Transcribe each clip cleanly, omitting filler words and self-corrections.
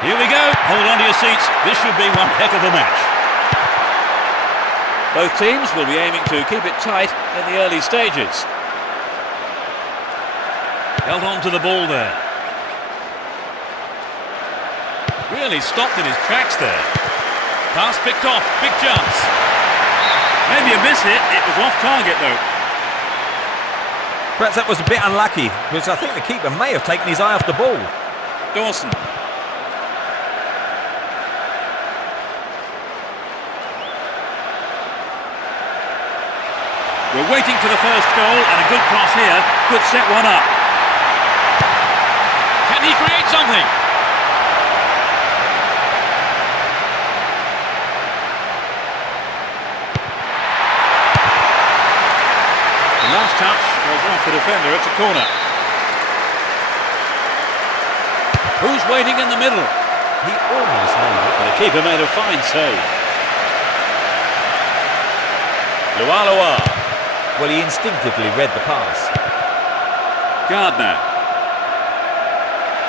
Here we go. Hold on to your seats. This should be one heck of a match. Both teams will be aiming to keep it tight in the early stages. Held on to the ball there. Really stopped in his tracks there. Pass picked off. Big chance. Maybe a miss hit. It was off target though. Perhaps that was a bit unlucky, because I think the keeper may have taken his eye off the ball. Dawson. We're waiting for the first goal, and a good cross here could set one up. Can he create something? The last touch was off the defender. It's a corner. Who's waiting in the middle? He almost made it. But the keeper made a fine save. Alilohay. Well, he instinctively read the pass. Gardner.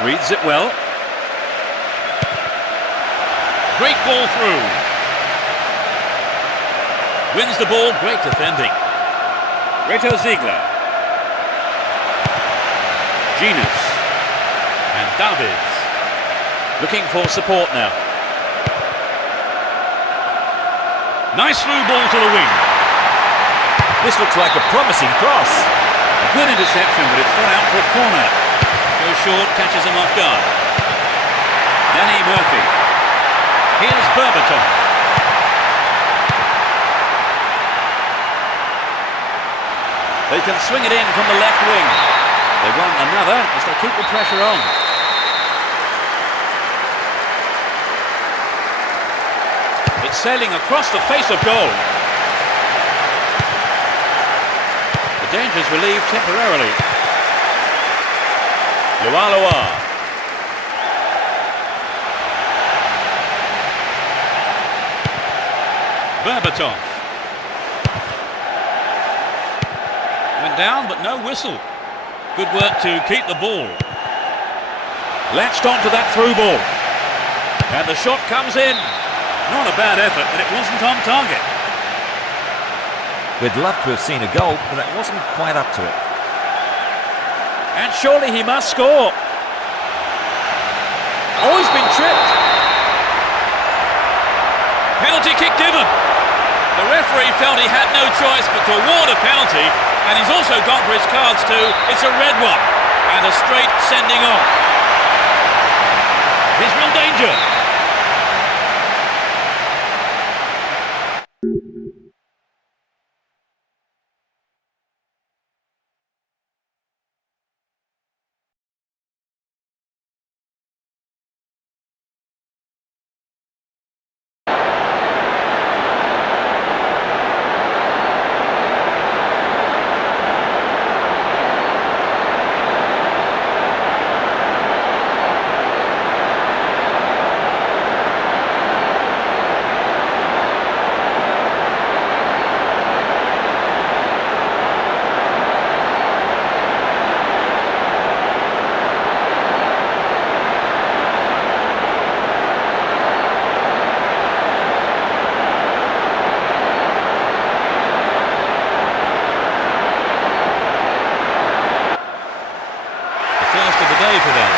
Reads it well. Great ball through. Wins the ball, great defending. Reto Ziegler. Genus. And Davids. Looking for support now. Nice through ball to the wing. This looks like a promising cross. A good interception, but it's gone out for a corner. Goes short, catches him off guard. Danny Murphy. Here's Berbatov. They can swing it in from the left wing. They want another as they keep the pressure on. It's sailing across the face of goal. Danger's relieved temporarily. Alilohay. Berbatov. Went down, but no whistle. Good work to keep the ball. Latched onto that through ball. And the shot comes in. Not a bad effort, but it wasn't on target. We'd love to have seen a goal, but that wasn't quite up to it. And surely he must score. Oh, he's been tripped. Penalty kick given. The referee felt he had no choice but to award a penalty, and he's also gone for his cards too. It's a red one, and a straight sending off. He's real danger. For them.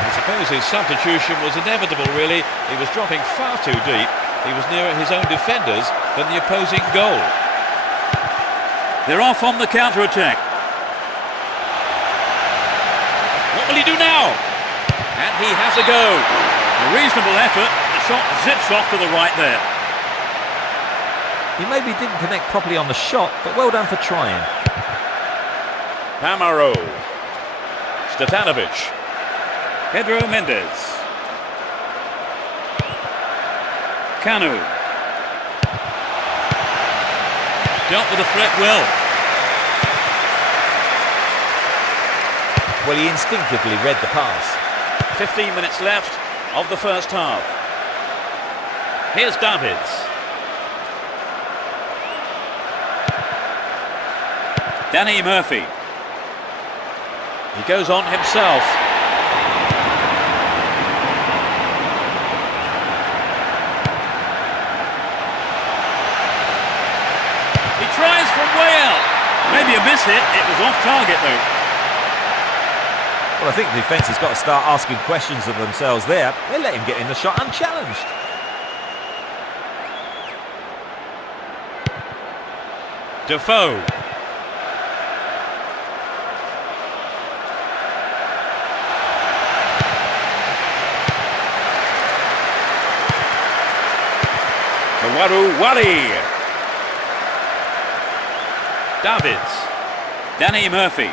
I suppose his substitution was inevitable, really. He was dropping far too deep. He was nearer his own defenders than the opposing goal. They're off on the counter-attack. What will he do now? And he has a go. A reasonable effort. The shot zips off to the right there. He maybe didn't connect properly on the shot, but well done for trying. Pamaro, Stefanovic, Pedro Mendes, Kanu, dealt with the threat well. Well, he instinctively read the pass. 15 minutes left of the first half. Here's Davids. Danny Murphy. He goes on himself. He tries from way out. Maybe a miss hit. It was off target though. Well, I think the defence has got to start asking questions of themselves there. They let him get in the shot unchallenged. Defoe. Waru Wali. Davids. Danny Murphy.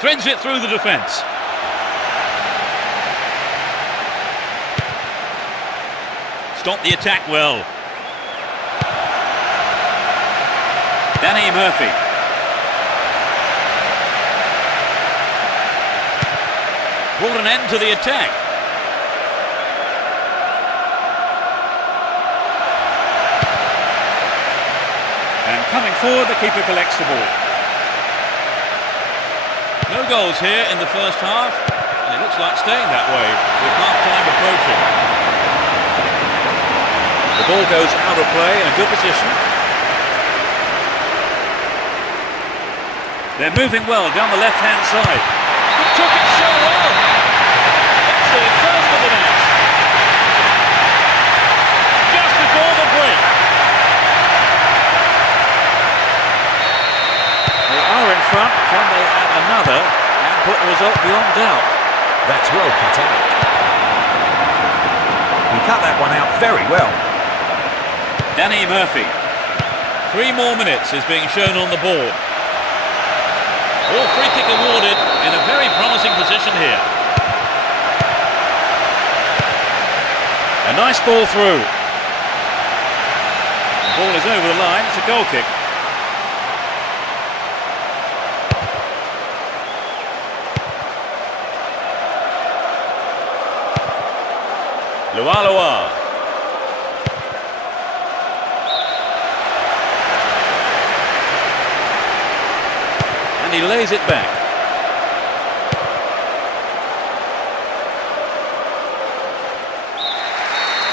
Threads it through the defence. Stopped the attack well. Danny Murphy. Brought an end to the attack. And coming forward, the keeper collects the ball. No goals here in the first half, and it looks like staying that way with half-time approaching. The ball goes out of play in a good position. They're moving well down the left-hand side. He took it so well. That's the first of the match. Just before the break. They are in front. Can they add another and put the result beyond doubt? That's well cut out. He cut that one out very well. Danny Murphy. 3 more minutes is being shown on the board. All free kick awarded in a very promising position here. A nice ball through. The ball is over the line. It's a goal kick. Alilohay. And he lays it back.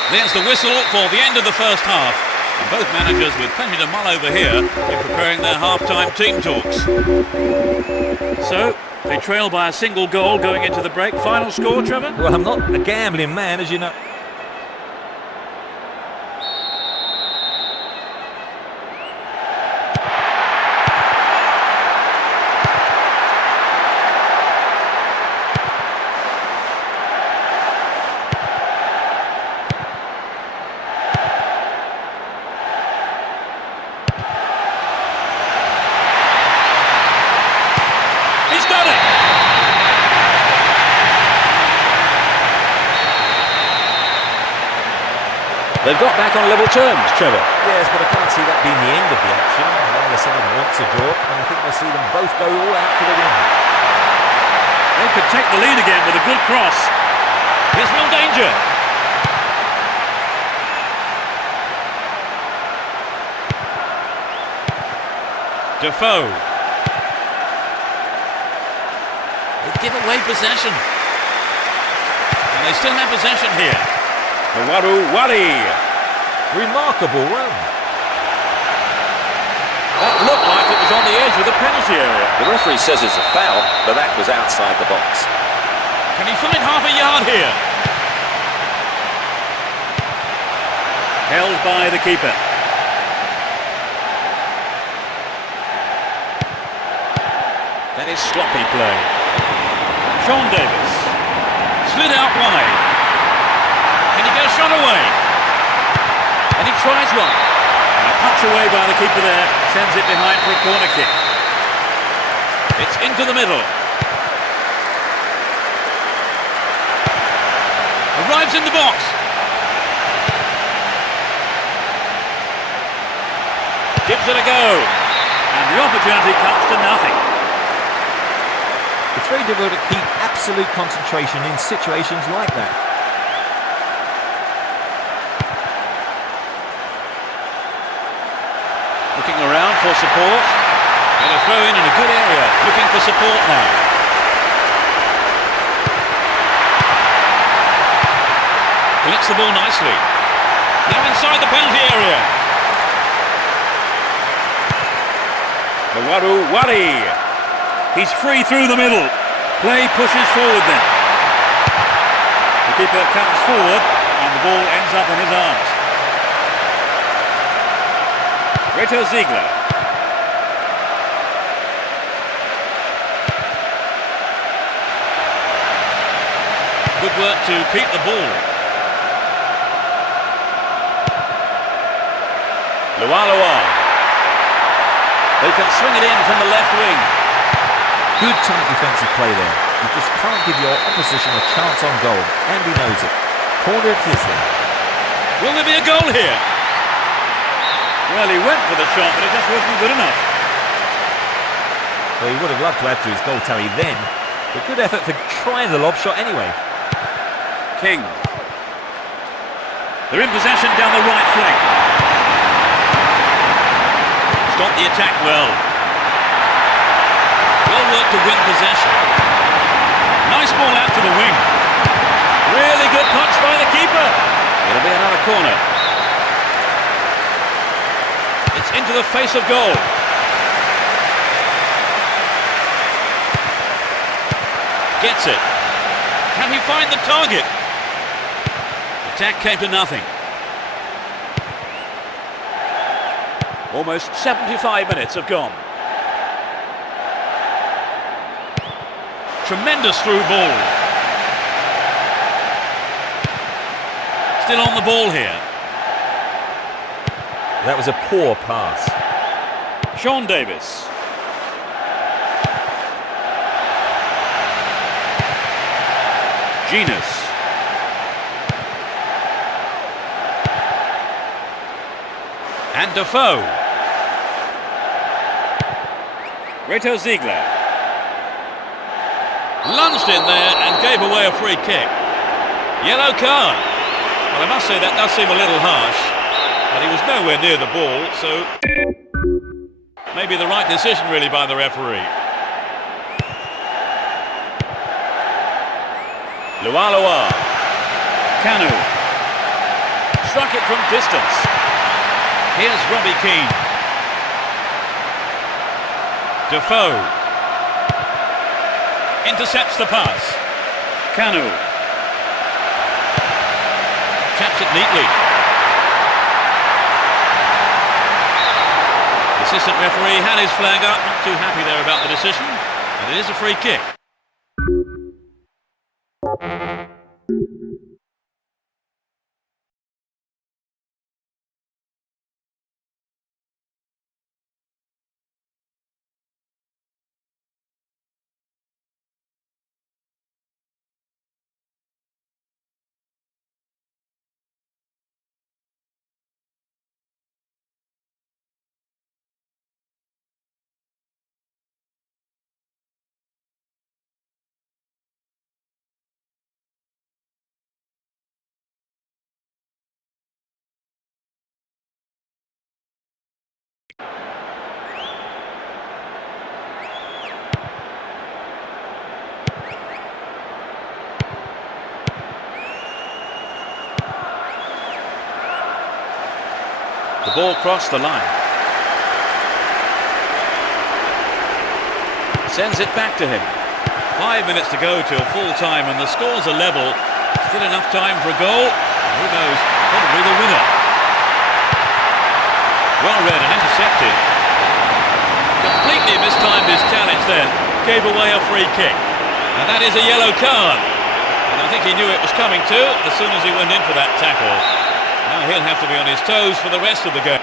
There's the whistle for the end of the first half. And both managers with plenty to mull over here in preparing their half-time team talks. So, they trail by a single goal going into the break. Final score, Trevor? Well, I'm not a gambling man, as you know. They've got back on level terms, Trevor. Yes, but I can't see that being the end of the action. Neither side wants a draw, and I think we'll see them both go all out for the win. They could take the lead again with a good cross. There's real danger. Defoe. They give away possession. And they still have possession here. Rodada. Remarkable run. That looked like it was on the edge of the penalty area. The referee says it's a foul, but that was outside the box. Can he fill it half a yard here? Held by the keeper. That is sloppy play. Sean Davis. Slid out wide. Can he get a shot away? And he tries one. And a punch away by the keeper there. Sends it behind for a corner kick. It's into the middle. Arrives in the box. Gives it a go. And the opportunity comes to nothing. It's very difficult to keep absolute concentration in situations like that. Looking around for support. And a throw in a good area. Looking for support now. Collects the ball nicely. Now inside the penalty area. Alilohay. He's free through the middle. Play pushes forward then. The keeper comes forward and the ball ends up in his arms. Ziegler. Good work to keep the ball. Alilohay. They can swing it in from the left wing. Good tight defensive play there. You just can't give your opposition a chance on goal, and he knows it. Corner it is then. Will there be a goal here? Well, he went for the shot, but it just wasn't good enough. Well, he would have loved to add to his goal tally then, but good effort for trying the lob shot anyway. King. They're in possession down the right flank. Stop the attack well. Well worked to win possession. Nice ball out to the wing. Really good punch by the keeper. It'll be another corner. It's into the face of goal. Gets it. Can he find the target? Attack came to nothing. Almost 75 minutes have gone. Tremendous through ball. Still on the ball here. That was a poor pass. Sean Davis. Genus. And Defoe. Ziegler. Lunged in there and gave away a free kick. Yellow card. Well, I must say that does seem a little harsh, but he was nowhere near the ball, so maybe the right decision really by the referee. Alilohay. Kanu. Struck it from distance. Here's Robbie Keane. Defoe. Intercepts the pass. Kanu. Taps it neatly. The assistant referee had his flag up, not too happy there about the decision, and it is a free kick. The ball crossed the line. Sends it back to him. 5 minutes to go till full time and the scores are level. Still enough time for a goal. Who knows? Probably the winner. Well read and intercepted. Completely mistimed his challenge then. Gave away a free kick. And that is a yellow card. And I think he knew it was coming too as soon as he went in for that tackle. Now he'll have to be on his toes for the rest of the game.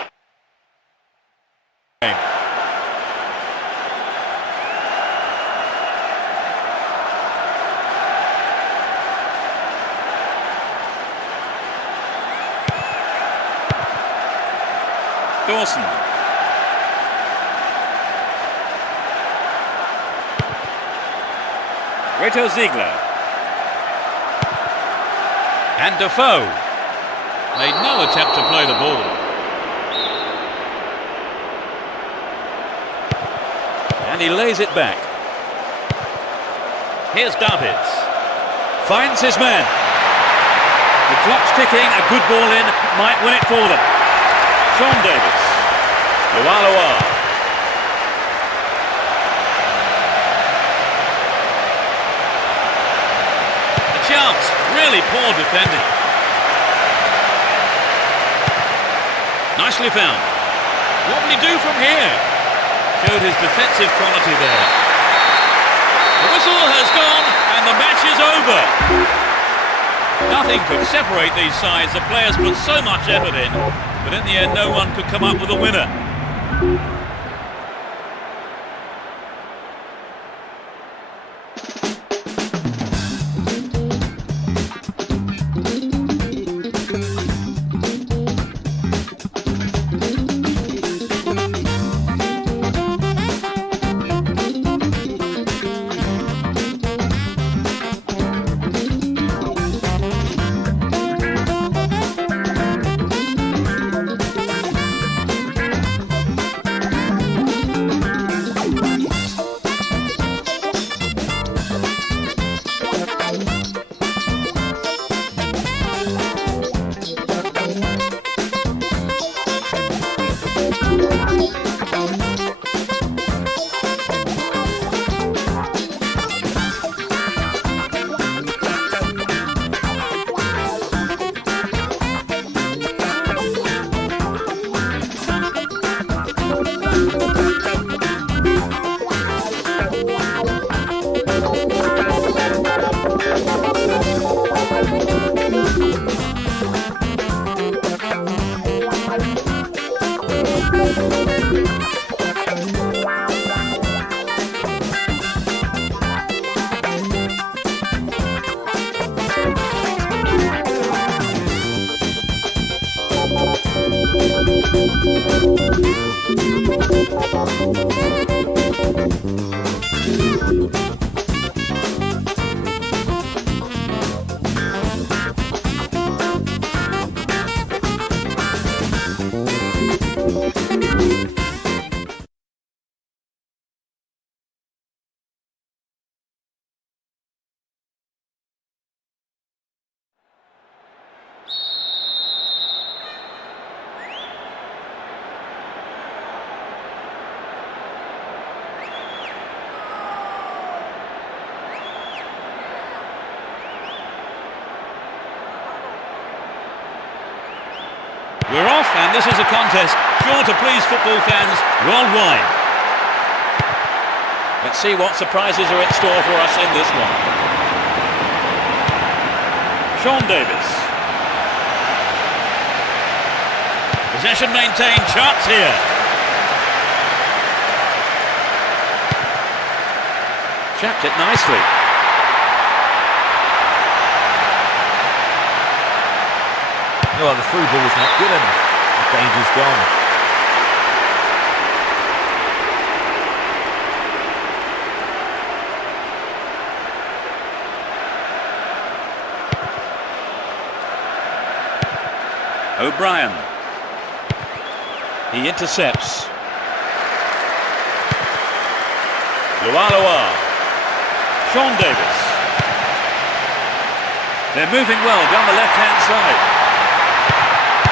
Dawson. Reto Ziegler. And Defoe. Made no attempt to play the ball. And he lays it back. Here's Davids. Finds his man. The clock's ticking, a good ball in, might win it for them. Sean Davis. Alilohay. A chance, really poor defending. Nicely found. What will he do from here? Showed his defensive quality there. The whistle has gone and the match is over. Nothing could separate these sides. The players put so much effort in, but in the end no one could come up with a winner. And this is a contest sure to please football fans worldwide. Let's see what surprises are in store for us in this one. Sean Davis. Possession maintained, chance here. Chapped it nicely. Well, the through ball's not good enough. The danger's gone. O'Brien. He intercepts. Alilohay. Sean Davis. They're moving well down the left-hand side.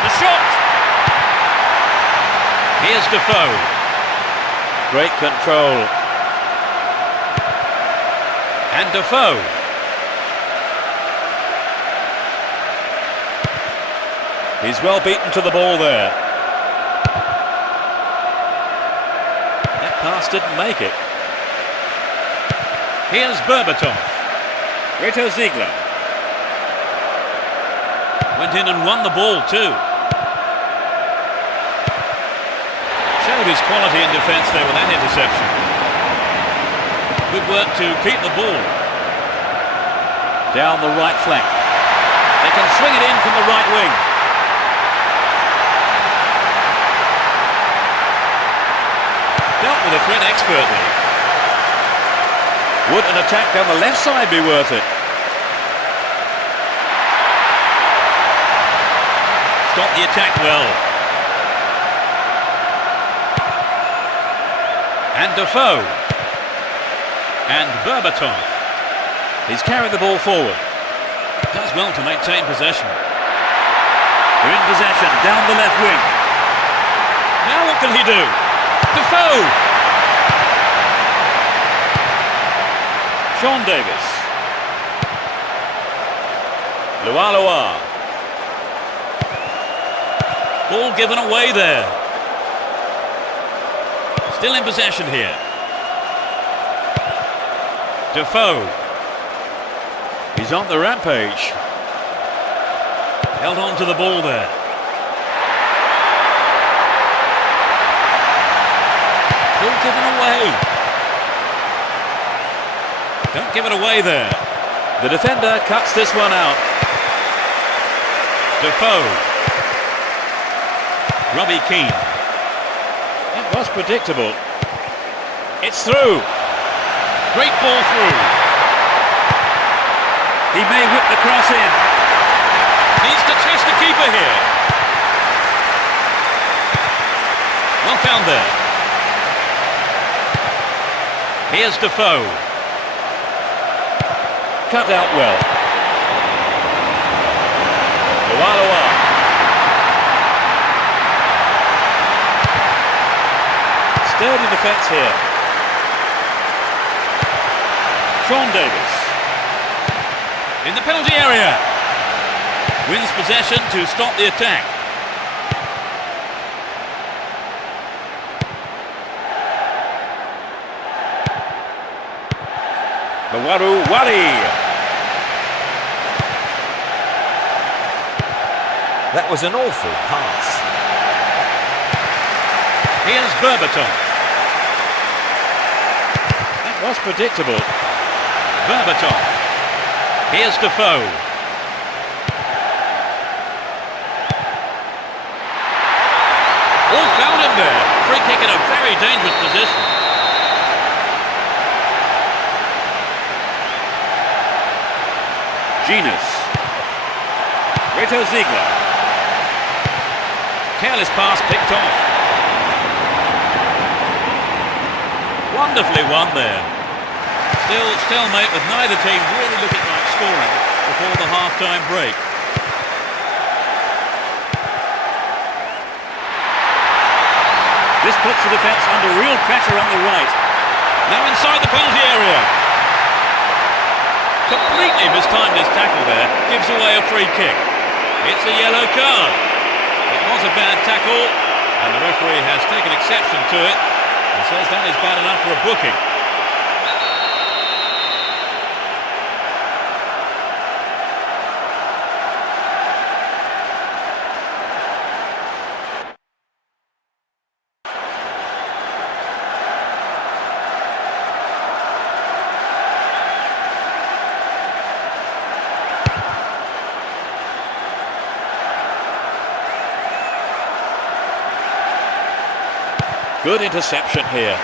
The shot! Here's Defoe. Great control. And Defoe. He's well beaten to the ball there. That pass didn't make it. Here's Berbatov. Reto Ziegler. Went in and won the ball too. Showed his quality in defence there with that interception. Good work to keep the ball. Down the right flank. They can swing it in from the right wing. Dealt with the threat expertly. Would an attack down the left side be worth it? Stop the attack well. And Defoe. And Berbatov. He's carried the ball forward. Does well to maintain possession. They're in possession, down the left wing. Now what can he do? Defoe! Sean Davis. Alilohay. Ball given away there. Still in possession here. Defoe. He's on the rampage. Held on to the ball there. Ball given away. Don't give it away there. The defender cuts this one out. Defoe. Robbie Keane. That was predictable. It's through. Great ball through. He may whip the cross in. Needs to test the keeper here. Well found there. Here's Defoe. Cut out well. Alilohay. Sturdy defence here. Sean Davis. In the penalty area. Wins possession to stop the attack. Wari. That was an awful pass. Here's Berbatov. That was predictable. Berbatov. Here's Defoe. All found him there. Free kick in a very dangerous position. Genus. Reto Ziegler. Careless pass picked off. Wonderfully won there. Still stalemate with neither team really looking like scoring before the half-time break. This puts the defence under real pressure on the right. Now inside the penalty area. Completely mistimed his tackle there. Gives away a free kick. It's a yellow card. It was a bad tackle, and the referee has taken exception to it and says that is bad enough for a booking. Good interception here.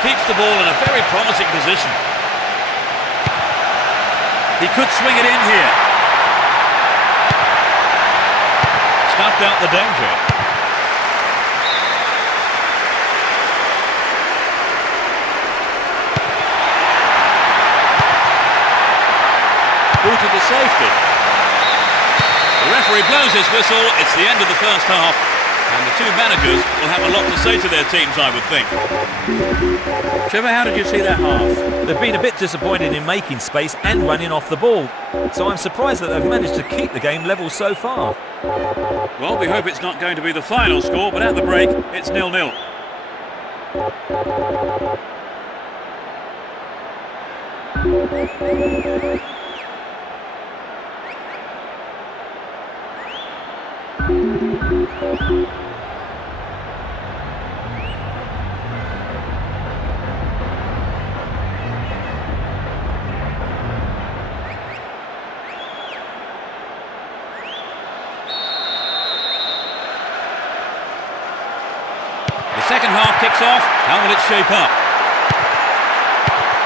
Keeps the ball in a very promising position. He could swing it in here. Snuffed out the danger. Booted to safety. The referee blows his whistle. It's the end of the first half, and the two managers will have a lot to say to their teams, I would think. Trevor, how did you see that half? They've been a bit disappointed in making space and running off the ball, so I'm surprised that they've managed to keep the game level so far. Well, we hope it's not going to be the final score, but at the break, it's 0-0. The second half kicks off. How will it shape up?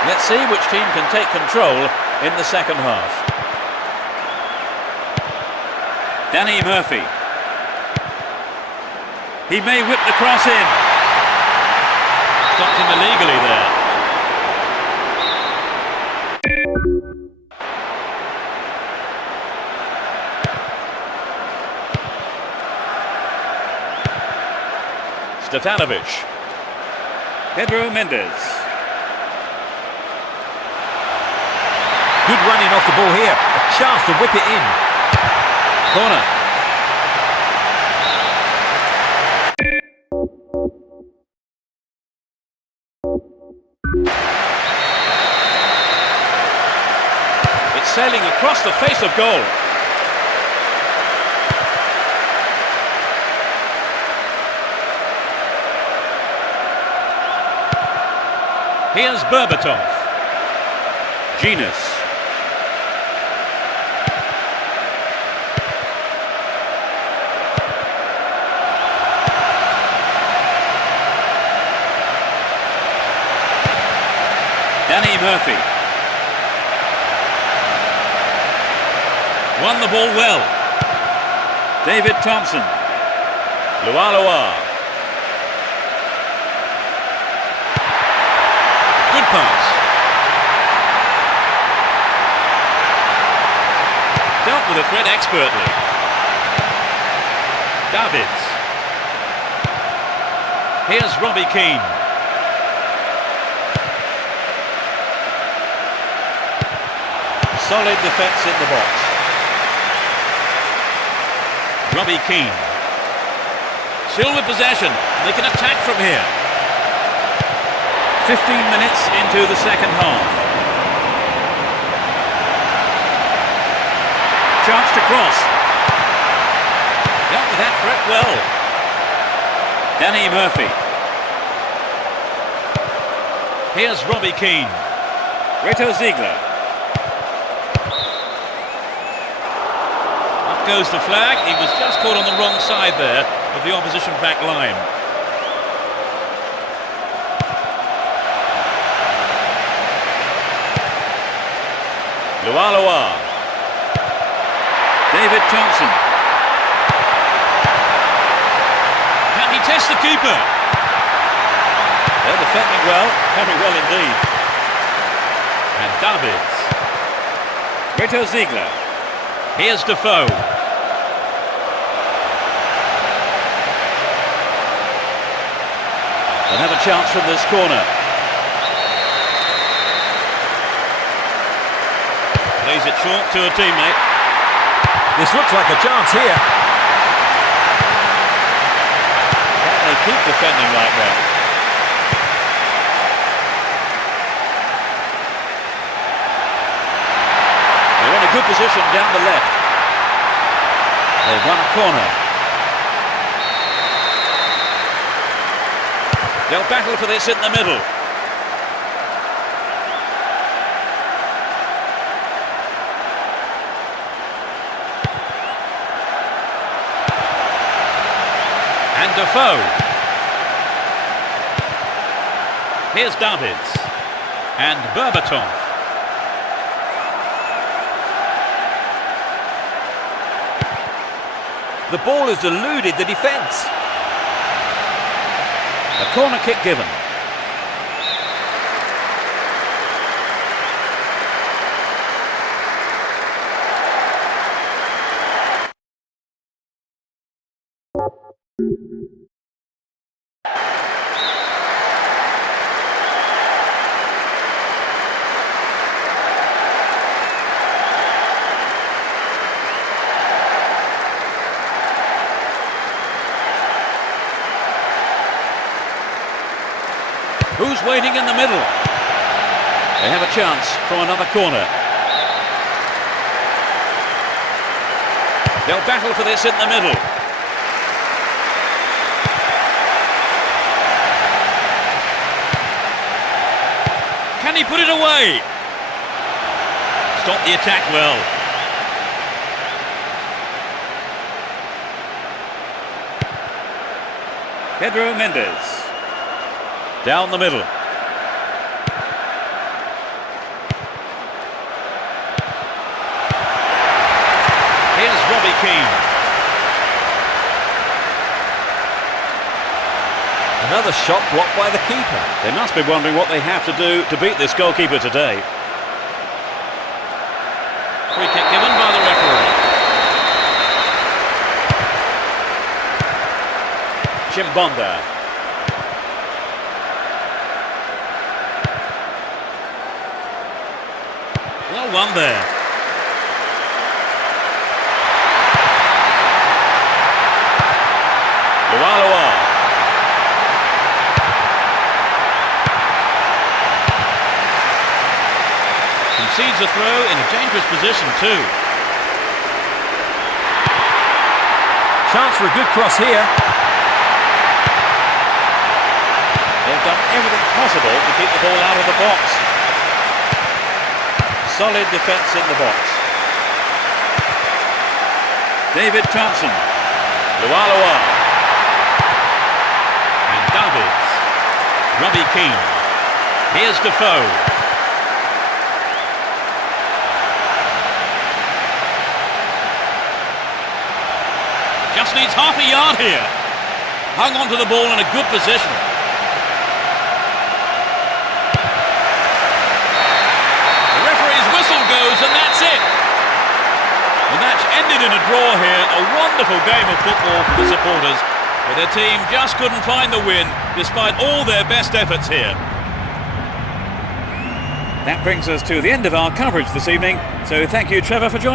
Let's see which team can take control in the second half. Danny Murphy. He may whip the cross in. Stopped him illegally there. Stefanovic. Pedro Mendes. Good running off the ball here. A chance to whip it in. Corner. It's sailing across the face of goal. Here's Berbatov. Genus. Danny Murphy. Won the ball well. David Thompson. Alilohay. Good pass. Dealt with the threat expertly. Davids. Here's Robbie Keane. Solid defence in the box. Robbie Keane. Still with possession. They can attack from here. 15 minutes into the second half. Chance to cross. Dealt with that threat well. Danny Murphy. Here's Robbie Keane. Reto Ziegler. Up goes the flag. He was just caught on the wrong side there of the opposition back line. Alilohay. David Thompson. Can he test the keeper? They're defending well, very well indeed. And Davids. Reto Ziegler. Here's Defoe. They'll have a chance from this corner. Plays it short to a teammate. This looks like a chance here. Can they keep defending like that? They're in a good position down the left. They've won a corner. They'll battle for this in the middle. And Defoe. Here's Davids. And Berbatov. The ball has eluded the defence. A corner kick given. Who's waiting in the middle? They have a chance from another corner. They'll battle for this in the middle. Can he put it away? Stop the attack well. Pedro Mendes. Down the middle. Here's Robbie Keane. Another shot blocked by the keeper. They must be wondering what they have to do to beat this goalkeeper today. Free kick given by the referee. Chimbonda. Well won there. Alilohay. Concedes a throw in a dangerous position too. Chance for a good cross here. They've done everything possible to keep the ball out of the box. Solid defence in the box. David Thompson. Alilohay. And Davids. Robbie Keane. Here's Defoe. Just needs half a yard here. Hung onto the ball in a good position. Goes, and that's it. The match ended in a draw here. A wonderful game of football for the supporters, but their team just couldn't find the win despite all their best efforts here. That brings us to the end of our coverage this evening, so thank you, Trevor, for joining us.